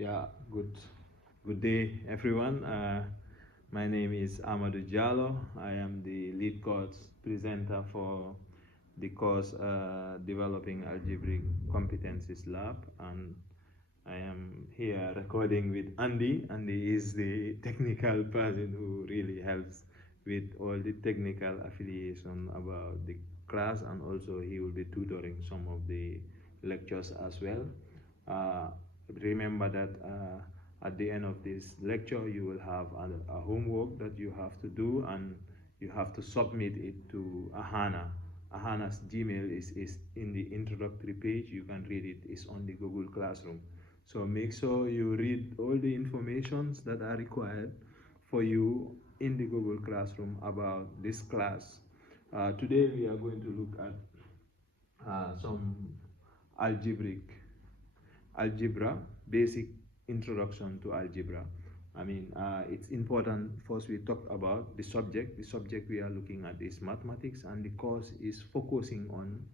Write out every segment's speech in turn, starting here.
Yeah, good day, everyone. My name is Amadou Diallo. I am the lead course presenter for the course Developing Algebraic Competencies Lab, and I am here recording with Andy. Andy is the technical person who really helps with all the technical affiliation about the class, and also he will be tutoring some of the lectures as well. Remember that at the end of this lecture, you will have a homework that you have to do, and you have to submit it to Ahana. Ahana's Gmail is in the introductory page. You can read it. It's on the Google Classroom. So make sure you read all the informations that are required for you in the Google Classroom about this class. Today we are going to look at some algebra, basic introduction to algebra. I mean, it's important first we talk about the subject. The subject we are looking at is mathematics, and the course is focusing on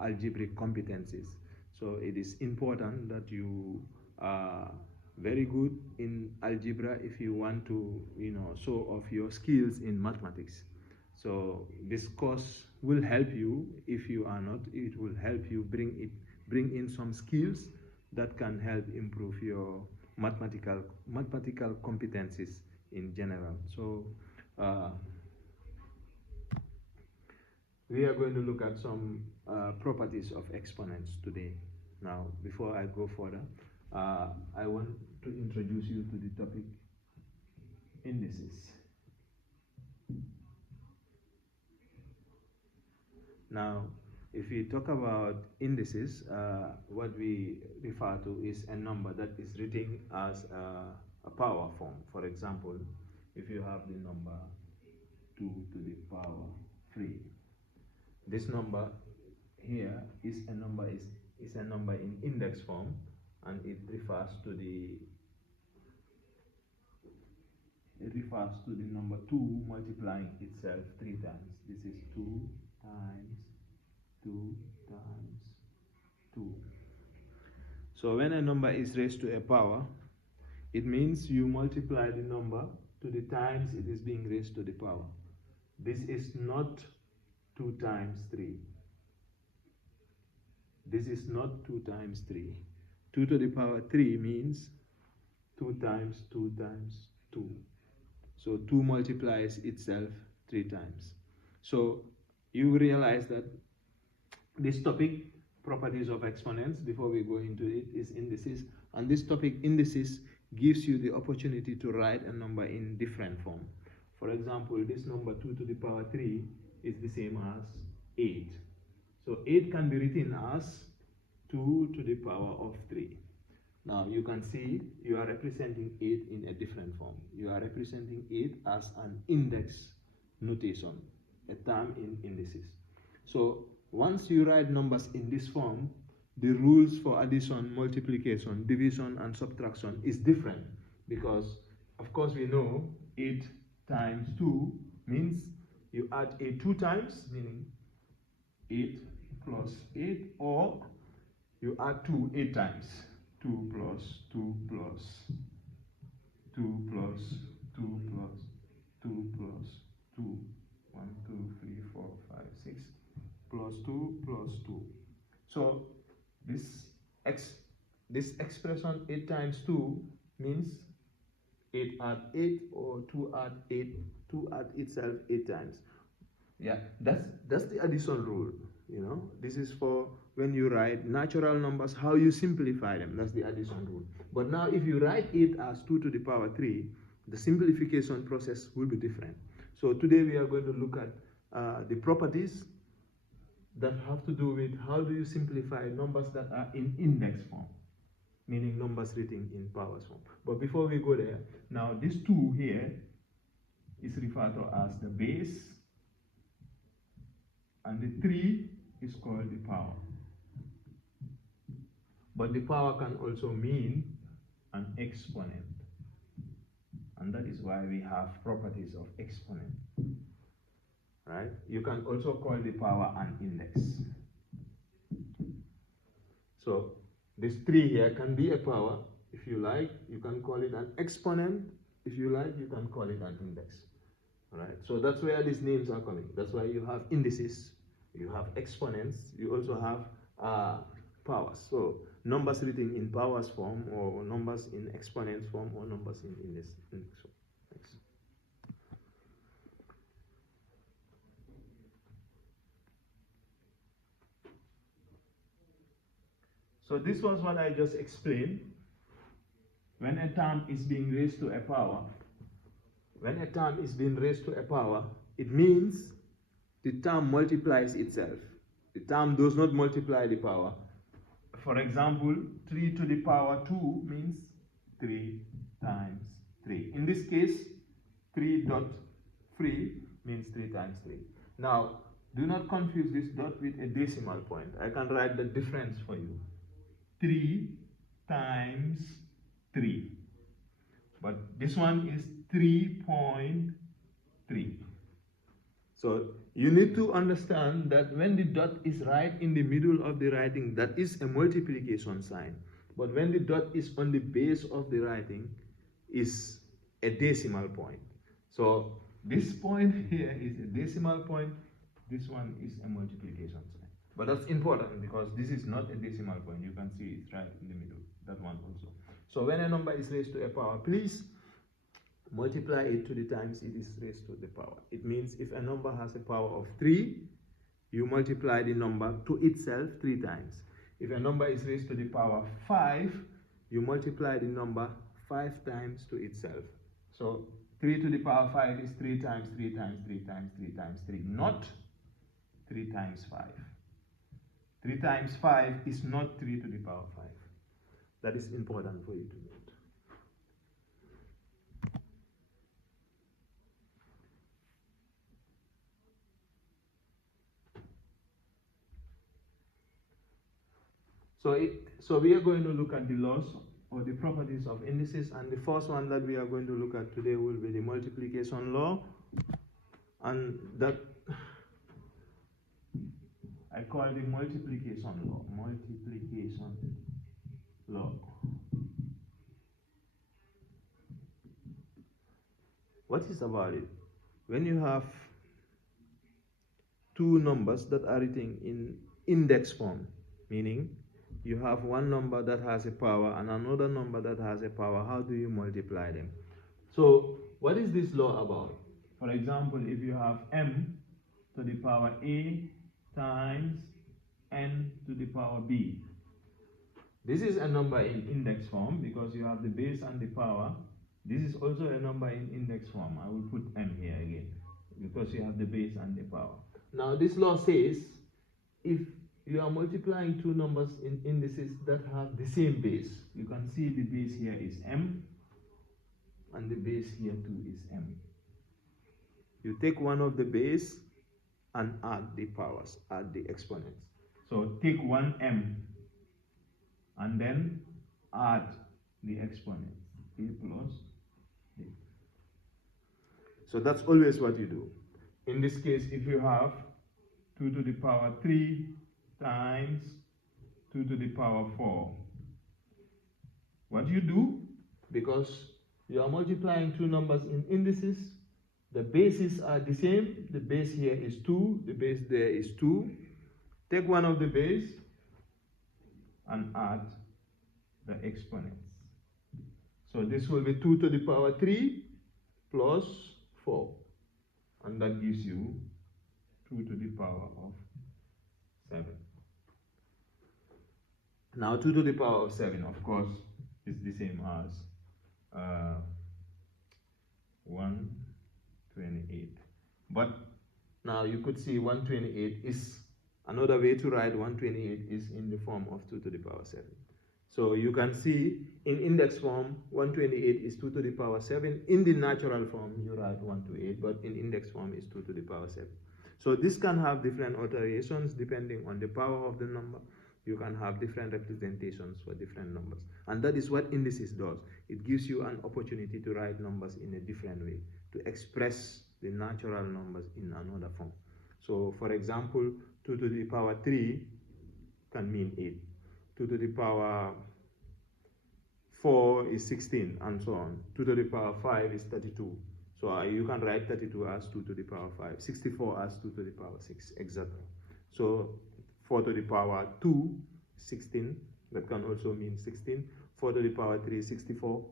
algebraic competencies. So it is important that you are very good in algebra if you want to, show off your skills in mathematics. So this course will help you. If you are not, it will help you bring in some skills that can help improve your mathematical competencies in general. So we are going to look at some properties of exponents today. Now, before I go further, I want to introduce you to the topic indices. Now, if we talk about indices, what we refer to is a number that is written as a power form. For example, if you have the number 2 to the power 3, this number here is a number in index form, and it refers to the number 2 multiplying itself 3 times. This is 2 times 2 times 2. So when a number is raised to a power, it means you multiply the number to the times it is being raised to the power. This is not 2 times 3. This is not 2 times 3. 2 to the power 3 means 2 times 2 times 2. So 2 multiplies itself 3 times. So you realize that this topic, properties of exponents, before we go into it, is indices. And this topic, indices, gives you the opportunity to write a number in different form. For example, this number 2 to the power 3 is the same as 8. So 8 can be written as 2 to the power of 3. Now you can see you are representing 8 in a different form. You are representing 8 as an index notation, a term in indices. So once you write numbers in this form, the rules for addition, multiplication, division, and subtraction is different, because of course we know 8 times 2 means you add 8 2 times, meaning 8 plus 8, or you add 2 8 times. 2 plus 2 plus 2 plus 2 plus 2 plus 2. 1, 2, 3, 4, 5, 6 plus 2 plus 2. So this expression 8 times 2 means 8 add 8, or 2 add 8, 2 add itself 8 times. Yeah, that's the addition rule. This is for when you write natural numbers, how you simplify them. That's the addition rule. But now if you write it as 2 to the power 3, the simplification process will be different. So today we are going to look at the properties that have to do with how do you simplify numbers that are in index form, meaning numbers written in powers form. But before we go there, now this 2 here is referred to as the base, and the 3 is called the power. But the power can also mean an exponent, and that is why we have properties of exponent. Right? You can also call the power an index. So this 3 here can be a power, If you like, you can call it an exponent. If you like, you can call it an index. All right, so that's where these names are coming. That's why you have indices, you have exponents, you also have powers. So numbers written in powers form, or numbers in exponents form, or numbers in index form. Thanks. So this was what I just explained. When a term is being raised to a power, it means the term multiplies itself. The term does not multiply the power. For example, 3 to the power 2 means 3 times 3. In this case, 3.3 means 3 times 3. Now, do not confuse this dot with a decimal point. I can write the difference for you. 3 times 3. But this one is 3.3. So you need to understand that when the dot is right in the middle of the writing, that is a multiplication sign. But when the dot is on the base of the writing, is a decimal point. So this point here is a decimal point. This one is a multiplication sign. But that's important because this is not a decimal point. You can see it's right in the middle. That one also. So when a number is raised to a power, please multiply it to the times it is raised to the power. It means if a number has a power of 3, you multiply the number to itself 3 times. If a number is raised to the power 5, you multiply the number 5 times to itself. So 3 to the power 5 is 3 times 3 times 3 times 3 times 3, not 3 times 5. 3 times 5 is not 3 to the power 5. That is important for you to note. So we are going to look at the laws or the properties of indices, and the first one that we are going to look at today will be the multiplication law, and that I call the multiplication law. Multiplication law. What is about it? When you have two numbers that are written in index form, meaning you have one number that has a power and another number that has a power, how do you multiply them? So what is this law about? For example, if you have m to the power a times n to the power b, this is a number in index form because you have the base and the power. This is also a number in index form. I will put m here again because you have the base and the power. Now this law says if you are multiplying two numbers in indices that have the same base, you can see the base here is m and the base here too is m. You take one of the base and add the powers, add the exponents. So take one m and then add the exponents, a plus b. So that's always what you do. In this case, if you have 2 to the power 3 times 2 to the power 4, what you do, because you are multiplying two numbers in indices, the bases are the same. The base here is 2, the base there is 2. Take one of the base and add the exponents. So this will be 2 to the power 3 plus 4, and that gives you 2 to the power of 7. Now 2 to the power of 7, of course, is the same as 128. But now you could see 128 is, another way to write 128 is in the form of 2 to the power 7. So you can see in index form 128 is 2 to the power 7. In the natural form you write 128, but in index form is 2 to the power 7. So this can have different alterations depending on the power of the number. You can have different representations for different numbers. And that is what indices does. It gives you an opportunity to write numbers in a different way, to express the natural numbers in another form. So for example, 2 to the power 3 can mean 8. 2 to the power 4 is 16, and so on. 2 to the power 5 is 32. So you can write 32 as 2 to the power 5, 64 as 2 to the power 6, exactly. So 4 to the power 2, 16, that can also mean 16. 4 to the power 3 is 64.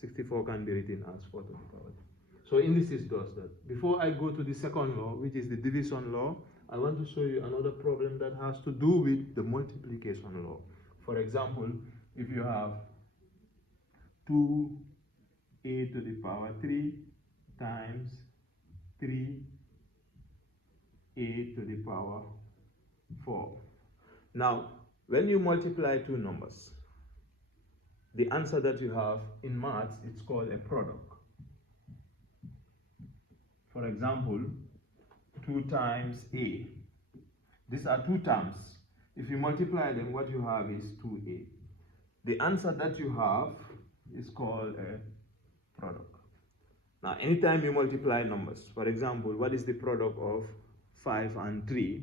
64 can be written as 4 to the power 3. So indices does that. Before I go to the second law, which is the division law, I want to show you another problem that has to do with the multiplication law. For example, if you have 2a to the power 3 times 3a to the power 4. Now, when you multiply two numbers, the answer that you have in maths, it's called a product. For example, 2 times a. These are two terms. If you multiply them, what you have is 2a. The answer that you have is called a product. Now, anytime you multiply numbers, for example, what is the product of 5 and 3?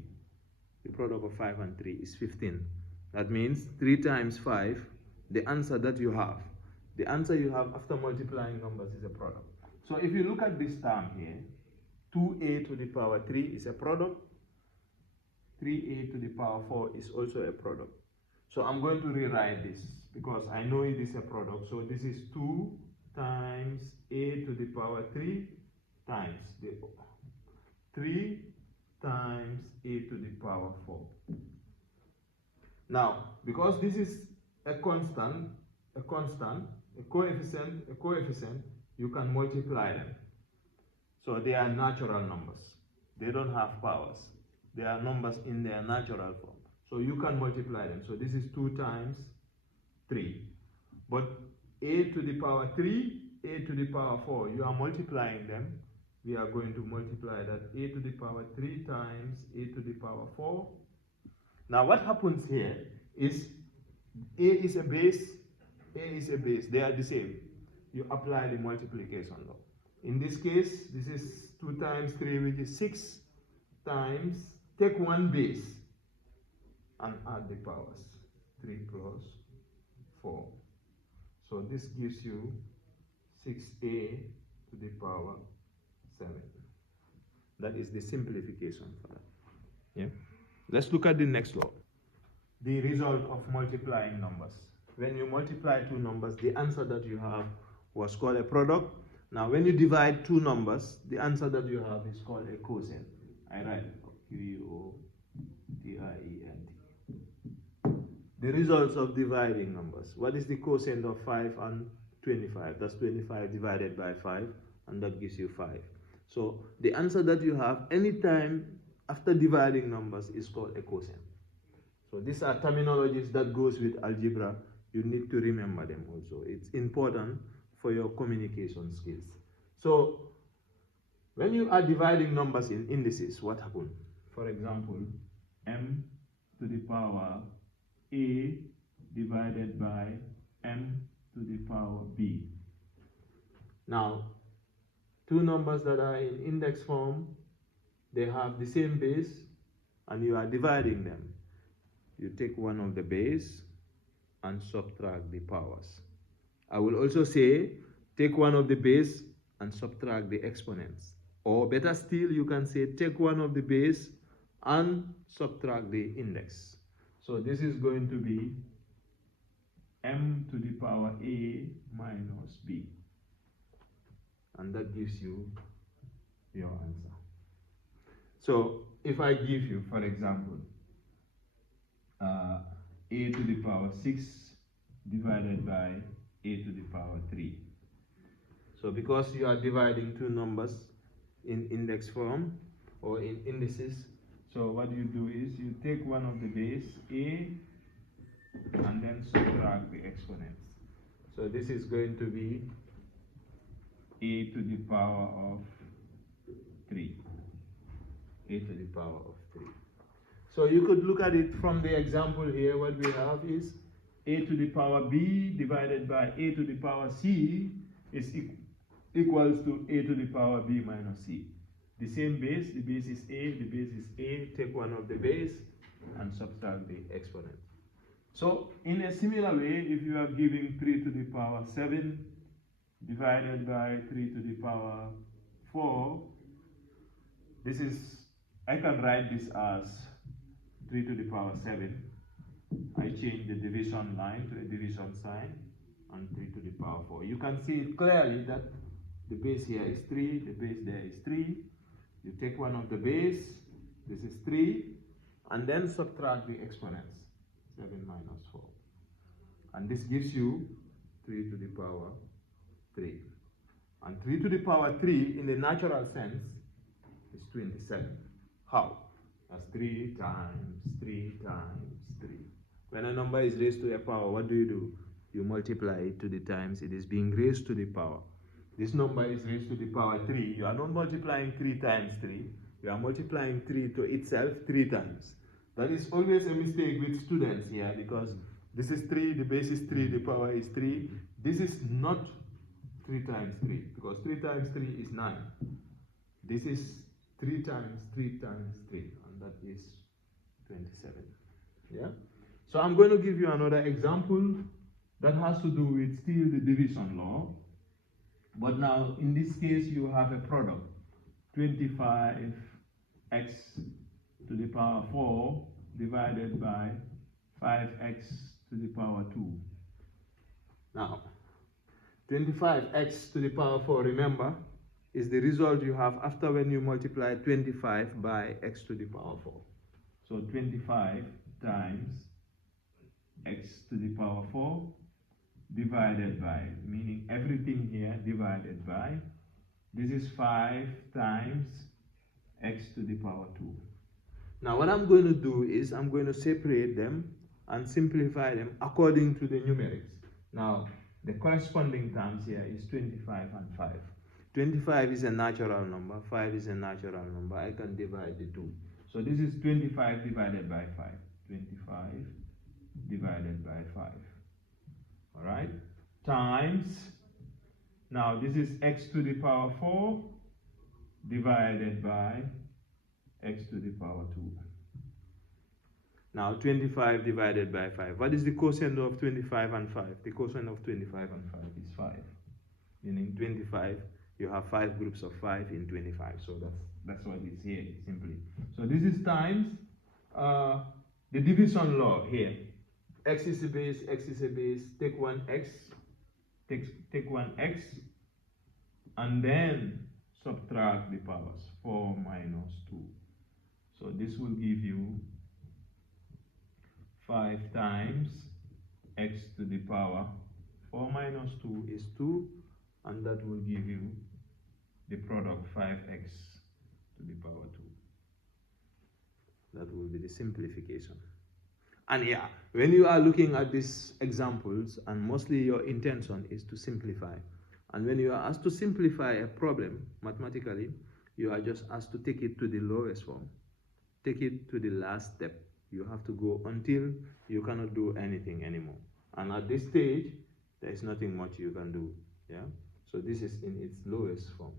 The product of 5 and 3 is 15. That means 3 times 5, the answer that you have, the answer you have after multiplying numbers is a product. So if you look at this term here, 2a to the power 3 is a product, 3a to the power 4 is also a product. So I'm going to rewrite this because I know it is a product. So this is 2 times a to the power 3 times the 3 times a to the power 4. Now, because this is a constant, a coefficient, you can multiply them. So they are natural numbers. They don't have powers. They are numbers in their natural form. So you can multiply them. So this is 2 times 3. But a to the power 3, a to the power 4, you are multiplying them. We are going to multiply that a to the power 3 times a to the power 4. Now what happens here is a is a base, they are the same. You apply the multiplication law. In this case, this is 2 times 3, which is 6 times, take one base and add the powers, 3 plus 4. So this gives you 6a to the power 7. That is the simplification for that. Yeah. Let's look at the next law. The result of multiplying numbers. When you multiply two numbers, the answer that you have was called a product. Now, when you divide two numbers, the answer that you have is called a quotient. I write Q-O-T-I-E-N-T. The results of dividing numbers. What is the quotient of 5 and 25? That's 25 divided by 5, and that gives you 5. So the answer that you have anytime after dividing numbers is called a quotient. So these are terminologies that goes with algebra. You need to remember them also. It's important for your communication skills. So when you are dividing numbers in indices, what happens? For example, m to the power a divided by m to the power b. Now, two numbers that are in index form, they have the same base, and you are dividing them. You take one of the base and subtract the powers. I will also say, take one of the base and subtract the exponents. Or better still, you can say, take one of the base and subtract the index. So this is going to be m to the power a minus b. And that gives you your answer. So if I give you, for example, a to the power 6 divided by a to the power 3. So because you are dividing two numbers in index form or in indices, so what you do is you take one of the base, a, and then subtract the exponents. So this is going to be a to the power of 3. A to the power of 3. So you could look at it from the example here. What we have is a to the power b divided by a to the power c is equals to a to the power b minus c. The same base, the base is a, take one of the base and subtract the exponent. So in a similar way, if you are giving 3 to the power 7 divided by 3 to the power 4, this is, I can write this as 3 to the power 7. I change the division line to a division sign, and 3 to the power 4. You can see it clearly that the base here is 3, the base there is 3. You take one of the base, this is 3, and then subtract the exponents, 7 minus 4. And this gives you 3 to the power 3. And 3 to the power 3 in the natural sense is 27. How? That's 3 times 3 times 3. When a number is raised to a power, what do? You multiply it to the times it is being raised to the power. This number is raised to the power 3. You are not multiplying 3 times 3. You are multiplying 3 to itself 3 times. That is always a mistake with students here, because this is 3, the base is 3, the power is 3. This is not 3 times 3, because 3 times 3 is 9. This is 3 times 3 times 3, and that is 27. Yeah? So I'm going to give you another example that has to do with still the division law. But now, in this case, you have a product, 25x to the power 4 divided by 5x to the power 2. Now, 25x to the power 4, remember, is the result you have after when you multiply 25 by x to the power 4. So 25 times x to the power 4 divided by, meaning everything here divided by, this is 5 times x to the power 2. Now what I'm going to do is I'm going to separate them and simplify them according to the numerics. Now the corresponding terms here is 25 and 5. 25 is a natural number, 5 is a natural number. I can divide the two. So this is 25 divided by 5. 25 divided by 5. All right? Times, now this is x to the power 4 divided by x to the power 2. Now 25 divided by 5. What is the quotient of 25 and 5? The quotient of 25 and 5 is 5. Meaning 25, you have 5 groups of 5 in 25. So that's what is here simply. So this is times the division law here. X is a base, x is a base, take one x, take one x, and then subtract the powers, 4 minus 2. So this will give you 5 times x to the power 4 minus 2 is 2, and that will give you the product 5x to the power 2. That will be the simplification. And yeah, when you are looking at these examples, and mostly your intention is to simplify, and when you are asked to simplify a problem mathematically, you are just asked to take it to the lowest form, take it to the last step. You have to go until you cannot do anything anymore. And at this stage, there is nothing much you can do. Yeah. So this is in its lowest form.